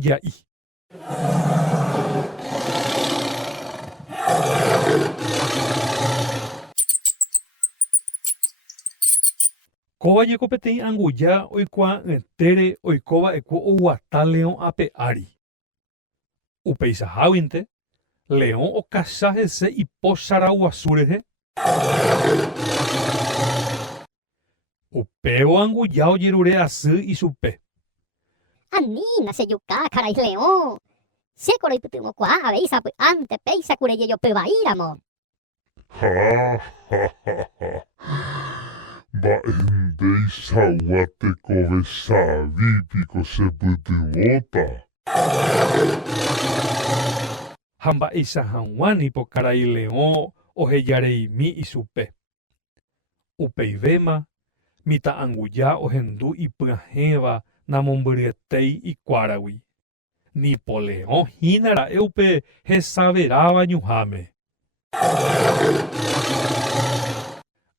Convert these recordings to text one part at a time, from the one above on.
anguja'i. Kóva jeko peteĩ anguja oikuaa'ỹtére oikova'ekue oguata León ape ári. Upeichaháguinte, León okacha hese ipocharã guasu rehe. Upévo anguja ojerure asy ichupe. Anína chejuka karai León. Chéko roipytyvõkuaa avei sapy'ánte péichakure jejopyva'íramo. Mba'enteichagua tekove Xavípiko chepytyvõta. Ha mba'eicha hag̃uániko karai León ohejareimi ichupe. Upeivéma mitã'anguja ohendu ipyahẽva namombyryetéi ikuáragui. Nipo León hínara'e upe hesaveráva ñuháme.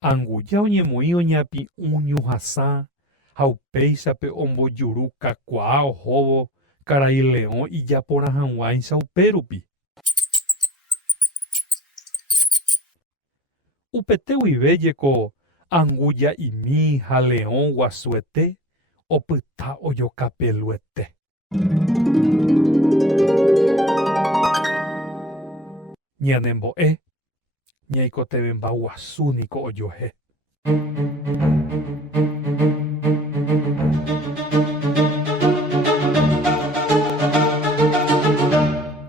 Anguja oñemoĩ oñapi'ũ ñuhasã ha upéichape ombojuru kakuaa ohóvo karai León ijaporã hag̃uáicha upérupi. Upete guive jeko anguja'imi ha León guasuete opyta ojokapeluete. Ñanembo'e ñaikotevẽmba guasúniko ojohe.